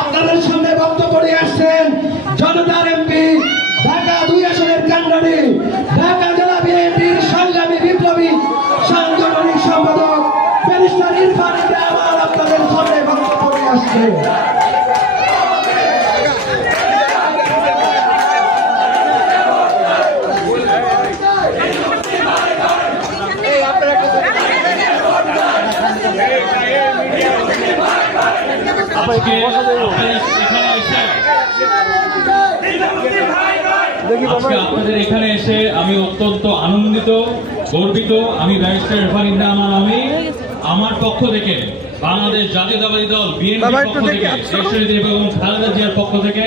আপনাদের সামনে বক্তব্য নিয়ে আসছেন জনতার এমপি ঢাকা দুই আসনের কান্ডারি, ঢাকা জেলা বিএনপির সংগ্রামী বিপ্লবী, সাংগঠনিক সম্পাদক, ব্যারিস্টার ইরফান আমার আপনাদের সামনে বক্তব্য নিয়ে আসছেন আজকে আপনাদের এখানে এসে আমি অত্যন্ত আনন্দিত গর্বিত। আমি ব্যারিস্টার আমার আমি আমার পক্ষ থেকে বাংলাদেশ জাতীয়তাবাদী দল বিএনপি পক্ষ থেকে দেশনেত্রী এবং খালেদা জিয়ার পক্ষ থেকে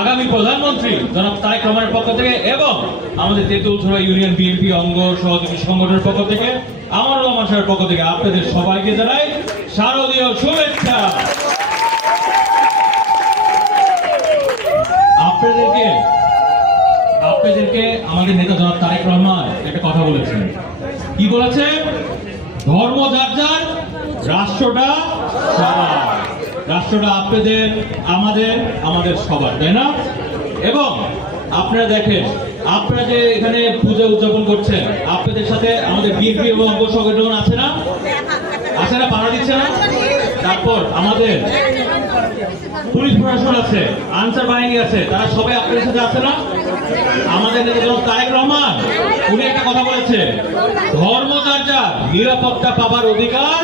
আগামী প্রধানমন্ত্রী জনাব তারেক রহমানের পক্ষ থেকে এবং আমাদের তেঁতুলছড়া ইউনিয়ন বিএনপি অঙ্গ সহযোগী সংগঠনের পক্ষ থেকে আমার রহমান পক্ষ থেকে আপনাদের সবাইকে জানাই শারদীয় শুভেচ্ছা। আপনাদেরকে আপনাদেরকে আমাদের নেতা জনাব তারেক রহমান একটা কথা বলেছেন। কি বলেছে? ধর্ম যার যার, রাষ্ট্রটা সবার। রাষ্ট্রটা আপনাদের, আমাদের আমাদের সবার, তাই না? এবং আপনারা দেখেন, আপনারা যে এখানে পূজা উদযাপন করছেন, আপনাদের সাথে আমাদের বিএনপি এবং অঙ্গ সংগঠন আছে না পাড়া দিচ্ছে না তারপর আমাদের পুলিশ প্রশাসন আছে, আনসার বাহিনী আছে, তারা সবাই আপনাদের সাথে আছে না? আমাদের নেতা তারেক রহমান, উনি একটা কথা বলেছে, ধর্ম যার নিরাপত্তা পাবার অধিকার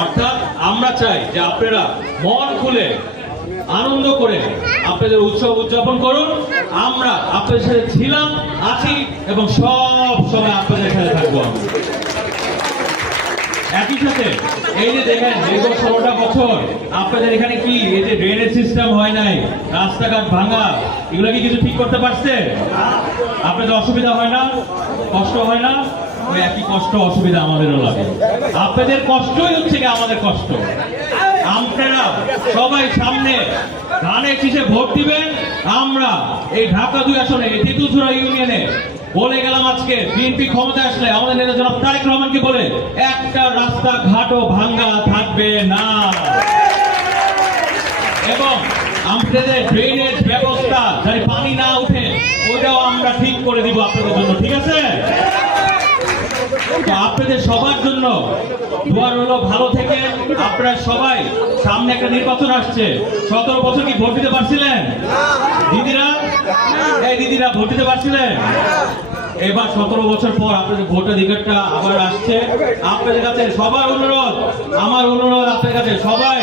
অর্থাৎ আমরা চাই যে আপনারা মন খুলে, আনন্দ করে আপনাদের উৎসব উদযাপন করুন। আমরা আপনাদের সাথে ছিলাম, আছি এবং সব সময় আপনাদের সাথে থাকব। একই সাথে, এই যে দেখেন, দীর্ঘ ষোলোটা বছর, আপনাদের এখানে কি, এই যে ড্রেনেজ সিস্টেম হয় নাই, রাস্তাঘাট ভাঙা, এগুলো কি কিছু ঠিক করতে পারছে? আপনাদের অসুবিধা হয় না? কষ্ট হয় না? ওই একই কষ্ট, অসুবিধা আমাদেরও লাগে। আপনাদের কষ্টই হচ্ছে কি আমাদের কষ্ট। আপনারা সবাই সামনে, ধানের শীষে ভোট দিবেন, আমরা এই ঢাকা দুই আসনে তেতুলছড়া ইউনিয়নে বলে গেলাম আজকে, বিএনপি ক্ষমতা আসলে আমাদের নেতা জনাব তারেক রহমানকে বলে, একটা রাস্তা ঘাটও ভাঙ্গা থাকবে না। এবং আমাদের ড্রেনেজ ব্যবস্থা যাতে পানি না উঠে ওটাও আমরা ঠিক করে দিব আপনাদের জন্য, ঠিক আছে? আপনাদের সবার জন্য দুয়ার হলো ভালো থেকে আপনারা সবাই, সামনে একটা নির্বাচন আসছে। সতেরো বছর কি ভোট দিতে পারছিলেন? এই দিদিরা ভোট দিতে পারছিলেন? এবার সতেরো বছর পর আপনাদের ভোটাধিকারটা আবার আসছে। আপনাদের কাছে সবার অনুরোধ, আমার অনুরোধ আপনাদের কাছে সবাই।